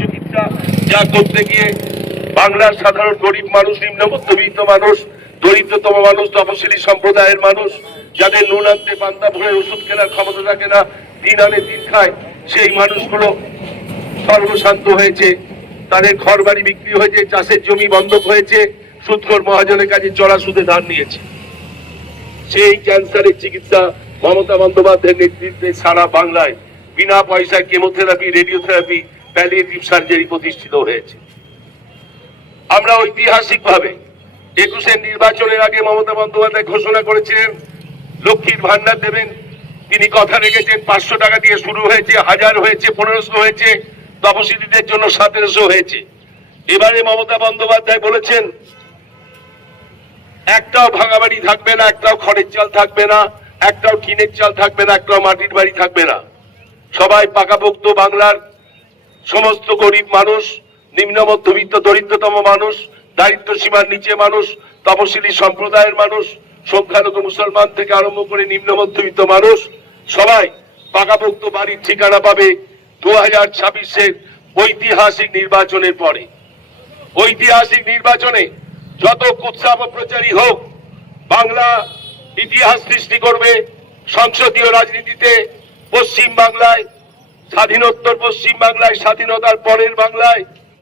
চিকিৎসা যা করতে গিয়ে বাংলার সাধারণ গরিব মানুষ, নিম্ন মধ্যবিত্ত মানুষ, দরিদ্রতম মানুষ, তপশিলি সম্প্রদায়ের মানুষ, যাদের নুন আনতে পান্তা ভরে ওষুধ কেনার ক্ষমতা থাকে না, দিন আনে দিন খায়, সেই মানুষগুলো সর্বশান্ত হয়েছে। তাদের ঘর বাড়ি বিক্রি হয়েছে, চাষের জমি বন্ধক হয়েছে, সুদখোর মহাজনের কাছে চড়া সুদে ধার নিয়েছে। সেই ক্যান্সারের চিকিৎসা মমতা বন্দ্যোপাধ্যায়ের নেতৃত্বে সারা বাংলায় বিনা পয়সায় কেমোথেরাপি, রেডিওথেরাপি, প্যালিয়েটিভ সার্জারি প্রতিষ্ঠিত হয়েছে। আমরা ঐতিহাসিকভাবে 21-এর নির্বাচনের আগে মমতা বন্দ্যোপাধ্যায় ঘোষণা করেছিলেন লক্ষ্মীর ভান্ডার দেবেন। তিনি কথা রেখেছেন। 500 টাকা দিয়ে শুরু হয়েছে, 1000 হয়েছে, 1500 হয়েছে, তপশিলীদের জন্য 1700 হয়েছে। এবারে মমতা বন্দ্যোপাধ্যায় বলেছেন একটাও ভাঙা বাড়ি থাকবে না, একটাও খড়ের চাল থাকবে না, একটাও টিনের চাল থাকবে না, একটাও মাটির বাড়ি থাকবে না। সবাই পাকাপোক্ত বাংলার সমস্ত গরিব মানুষ, নিম্ন মধ্যবিত্ত দরিদ্রতম মানুষ, দারিদ্র সীমার নিচে মানুষ, তপশিলি সম্প্রদায়ের মানুষ, সংখ্যালঘু মুসলমান থেকে আরম্ভ করে নিম্ন মধ্যবিত্ত মানুষ সবাই পাকাপোক্ত বাড়ির ঠিকানা পাবে 2026-এর ঐতিহাসিক নির্বাচনের পরে। ঐতিহাসিক নির্বাচনে যত কুৎসা প্রচারী হোক, বাংলা ইতিহাস সৃষ্টি করবে। সংসদীয় রাজনীতিতে পশ্চিম বাংলায়, স্বাধীনোত্তর পশ্চিম বাংলায়, স্বাধীনতার পরের বাংলায়